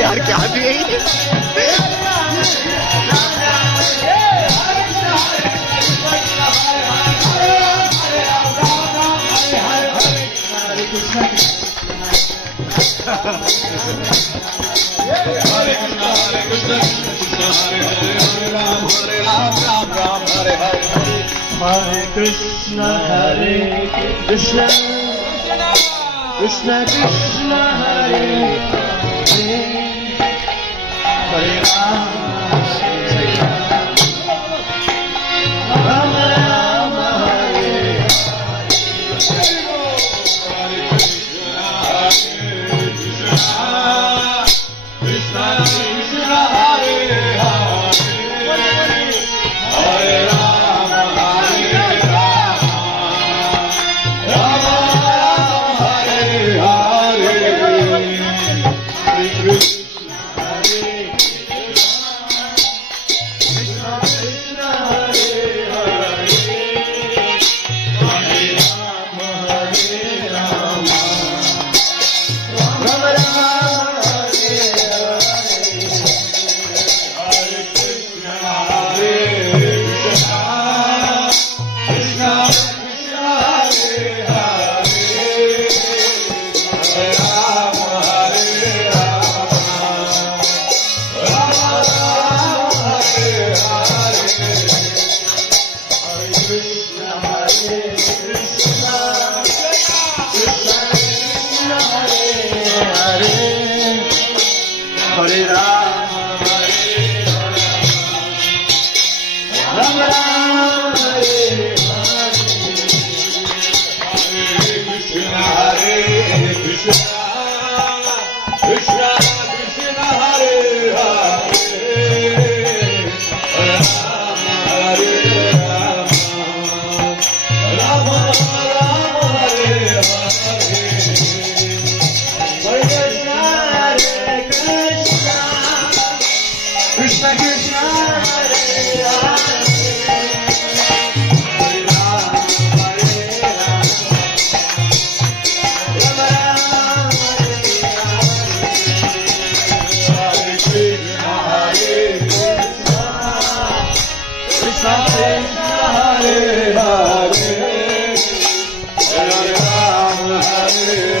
यार क्या भी है Hare Krishna, Hare Krishna, Krishna Krishna, Hare Hare, Hare Rama, Hare Rama, Rama Hare Krishna Krishna, Hare Hare, Hare Rama, Hare Rama, Rama Hare Hare, Hare Krishna, Hare Krishna, Krishna Hare Hare, Hare Rama, Hare Rama, Rama Rama Hare Hare, Hare Krishna, Hare Krishna, Krishna Krishna Hare Hare, Hare Rama, Hare Rama, Rama Rama Hare Hare, Hare Krishna, Hare Krishna, Krishna Krishna Hare Hare, Hare Rama, Hare Rama, Rama Rama Hare Hare, Hare Krishna, Krishna Krishna Hare Hare, Hare Rama, Hare Rama, Rama Rama Hare Hare, Hare Krishna, Hare Krishna, Krishna Krishna Hare Hare, Hare Rama, Hare Rama, Rama Rama Hare Krishna, Hare Krishna, Krishna Krishna Hare Hare, Hare Rama, Hare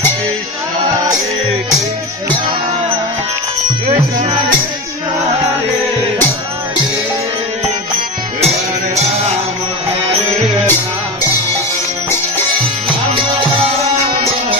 Krishna Hare Krishna Krishna Krishna Hare Hare Hare Rama Rama Rama Hare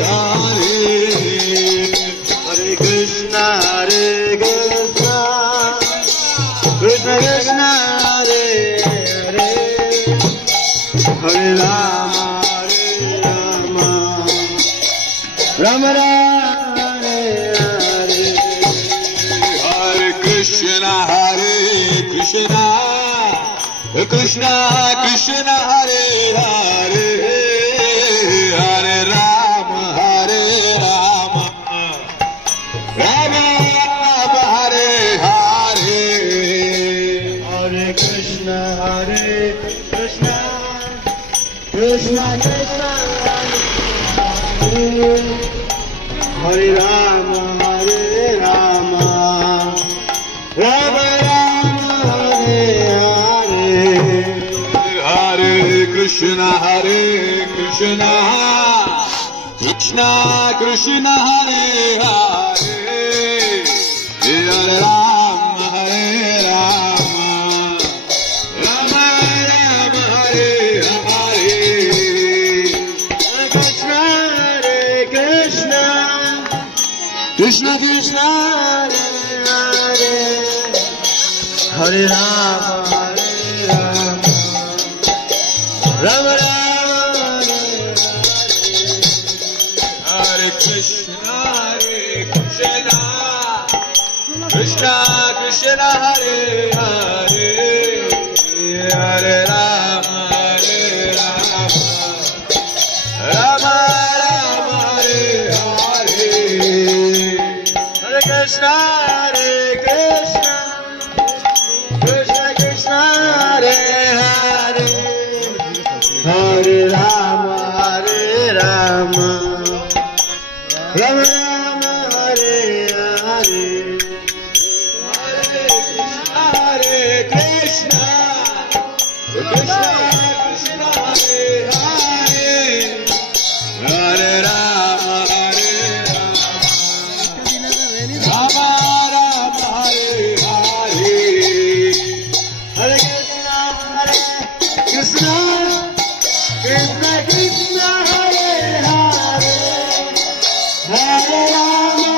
Hare Hare Krishna Krishna Krishna Hare Hare Hare Rama Rama Rama Hare Hare Krishna Krishna Krishna Hare Hare Hare Rama Rama Rama Hare Hare Hare Krishna Krishna Krishna Hare Rama Rama Rama Hare Hare Hare Krishna Krishna Krishna Hare Hare Hare Rama Rama Rama Hare Hare Krishna Krishna Hare Hare Hare Rama Rama Rama Hare Krishna Krishna Krishna Hare Hare Hare Rama Rama Rama Hare Hare Hare Krishna Krishna Krishna Hare Hare Hare Rama Rama Rama Hare Hare Hare Krishna Krishna Krishna Hare Hare Hare Rama Rama Rama Hare Hare Hare Krishna Krishna Krishna Hare Hare Hare Rama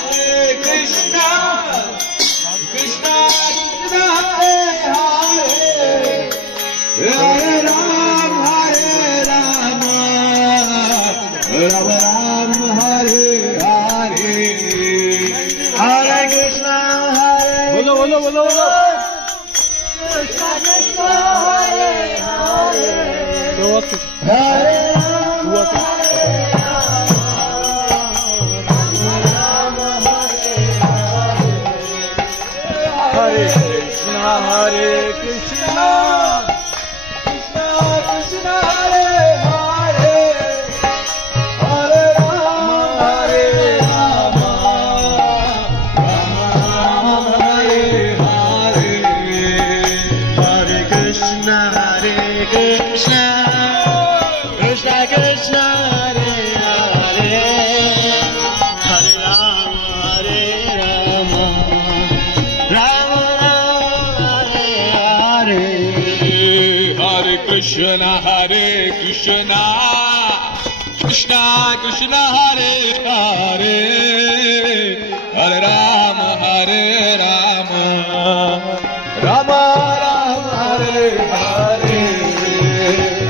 Hare Krishna Krishna Krishna Hare Hare Hare Rama Rama Rama Hare Hare Hare Krishna Bolo bolo bolo bolo Krishna Krishna Hare Hare Hare Rama Hare Krishna Krishna Krishna Hare Hare Hare Rama Rama Rama Hare Hare Hare Krishna Krishna Hare Krishna, Krishna Krishna Hare Hare, Hare Rama Hare Rama, Rama Rama Hare Hare,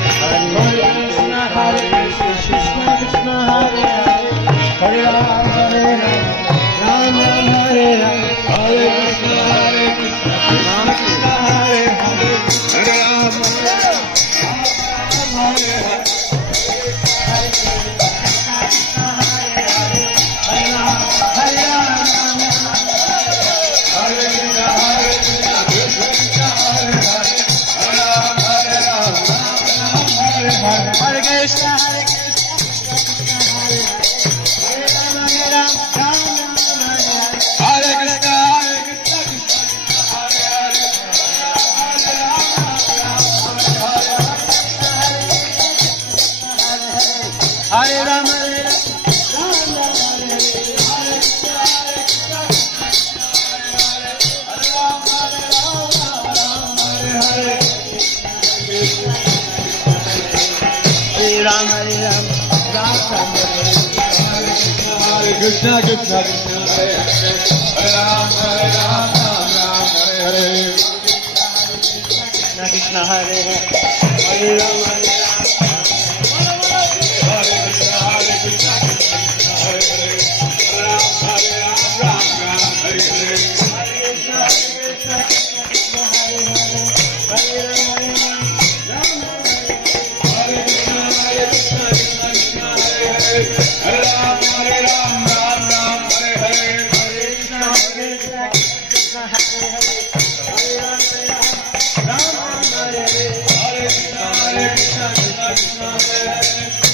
Hare Krishna Hare Krishna, Krishna Hare Hare, Hare Rama Hare Rama, Rama Hare Rama, Hare Krishna Hare Krishna, Krishna Krishna Hare Hare, Hare Rama Hare Rama. Hare Krishna, Hare Krishna, Hare Rama, Hare Rama, Hare Krishna, Hare Krishna, Hare Rama, Hare Rama, Hare Krishna, Krishna Krishna, Hare Rama, Hare Rama, Hare Hare, Krishna Krishna, Hare Hare, Hare Rama, Hare Krishna, Hare Krishna, Hare Hare, Hare Rama, Hare Hare, Hare Rama, Hare Rama, Ram Ram, Hare Hare, Hare Krishna, Hare Krishna, Hare Hare, Hare Rama, Ram Ram, Hare Hare, Hare Krishna, Hare Krishna, Krishna Krishna, Hare Hare.